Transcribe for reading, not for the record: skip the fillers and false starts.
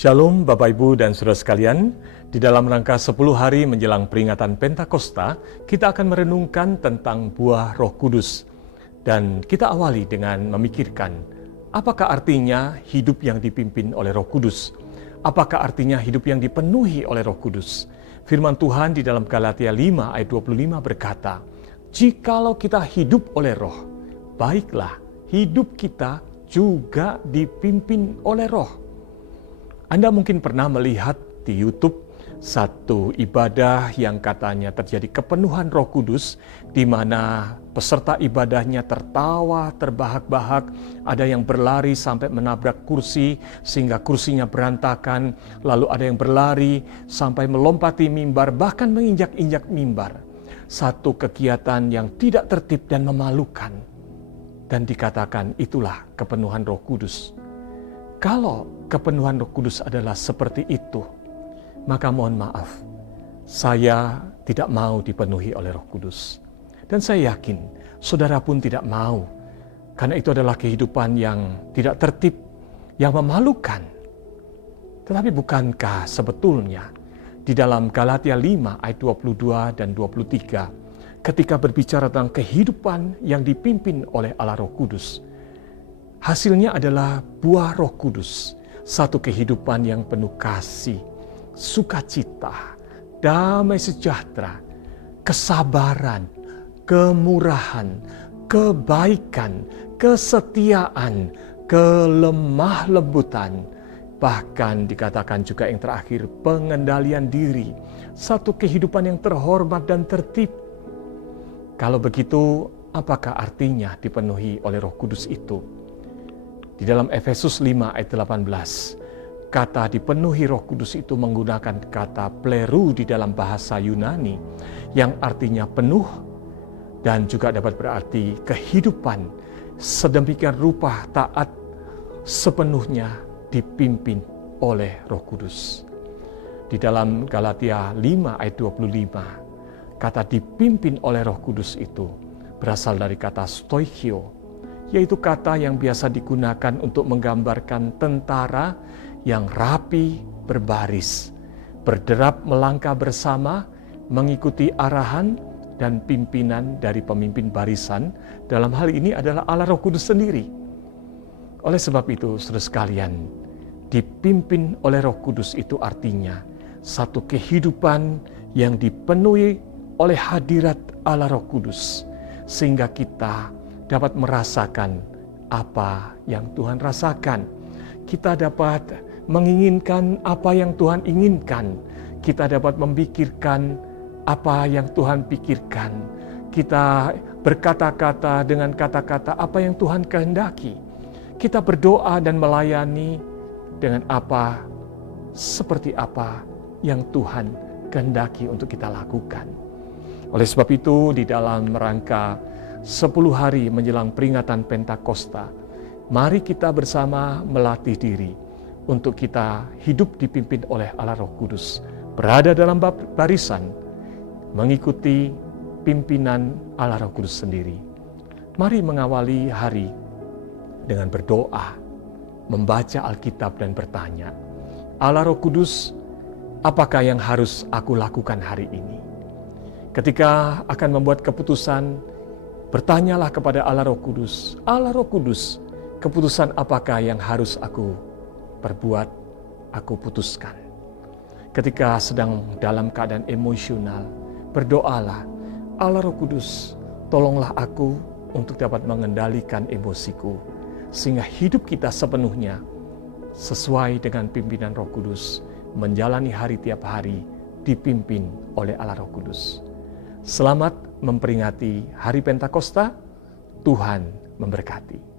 Shalom Bapak Ibu dan Saudara sekalian, di dalam rangka 10 hari menjelang peringatan Pentakosta, kita akan merenungkan tentang buah Roh Kudus. Dan kita awali dengan memikirkan, apakah artinya hidup yang dipimpin oleh Roh Kudus? Apakah artinya hidup yang dipenuhi oleh Roh Kudus? Firman Tuhan di dalam Galatia 5 ayat 25 berkata, "Jikalau kita hidup oleh Roh, baiklah hidup kita juga dipimpin oleh Roh." Anda mungkin pernah melihat di YouTube satu ibadah yang katanya terjadi kepenuhan Roh Kudus, di mana peserta ibadahnya tertawa terbahak-bahak, ada yang berlari sampai menabrak kursi sehingga kursinya berantakan, lalu ada yang berlari sampai melompati mimbar, bahkan menginjak-injak mimbar. Satu kegiatan yang tidak tertib dan memalukan, dan dikatakan itulah kepenuhan Roh Kudus. Kalau kepenuhan Roh Kudus adalah seperti itu, maka mohon maaf, saya tidak mau dipenuhi oleh Roh Kudus. Dan saya yakin, saudara pun tidak mau, karena itu adalah kehidupan yang tidak tertib, yang memalukan. Tetapi bukankah sebetulnya di dalam Galatia 5 ayat 22 dan 23, ketika berbicara tentang kehidupan yang dipimpin oleh Allah Roh Kudus, hasilnya adalah buah Roh Kudus, satu kehidupan yang penuh kasih, sukacita, damai sejahtera, kesabaran, kemurahan, kebaikan, kesetiaan, kelemah lembutan, bahkan dikatakan juga yang terakhir pengendalian diri, satu kehidupan yang terhormat dan tertib. Kalau begitu, apakah artinya dipenuhi oleh Roh Kudus itu? Di dalam Efesus 5 ayat 18, kata dipenuhi Roh Kudus itu menggunakan kata plerou di dalam bahasa Yunani, yang artinya penuh dan juga dapat berarti kehidupan sedemikian rupa taat sepenuhnya dipimpin oleh Roh Kudus. Di dalam Galatia 5 ayat 25, kata dipimpin oleh Roh Kudus itu berasal dari kata stoichio, yaitu kata yang biasa digunakan untuk menggambarkan tentara yang rapi berbaris, berderap melangkah bersama, mengikuti arahan dan pimpinan dari pemimpin barisan. Dalam hal ini adalah Allah Roh Kudus sendiri. Oleh sebab itu, saudara sekalian, dipimpin oleh Roh Kudus itu artinya satu kehidupan yang dipenuhi oleh hadirat Allah Roh Kudus, sehingga kita dapat merasakan apa yang Tuhan rasakan. Kita dapat menginginkan apa yang Tuhan inginkan. Kita dapat memikirkan apa yang Tuhan pikirkan. Kita berkata-kata dengan kata-kata apa yang Tuhan kehendaki. Kita berdoa dan melayani dengan seperti apa yang Tuhan kehendaki untuk kita lakukan. Oleh sebab itu, di dalam rangka 10 hari menjelang peringatan Pentakosta, mari kita bersama melatih diri untuk kita hidup dipimpin oleh Allah Roh Kudus, berada dalam barisan, mengikuti pimpinan Allah Roh Kudus sendiri. Mari mengawali hari dengan berdoa, membaca Alkitab dan bertanya, Allah Roh Kudus, apakah yang harus aku lakukan hari ini? Ketika akan membuat keputusan, bertanyalah kepada Allah Roh Kudus, Allah Roh Kudus, keputusan apakah yang harus aku perbuat, aku putuskan. Ketika sedang dalam keadaan emosional, berdoalah, Allah Roh Kudus, tolonglah aku untuk dapat mengendalikan emosiku, sehingga hidup kita sepenuhnya sesuai dengan pimpinan Roh Kudus, menjalani hari tiap hari dipimpin oleh Allah Roh Kudus. Selamat memperingati hari Pentakosta. Tuhan memberkati.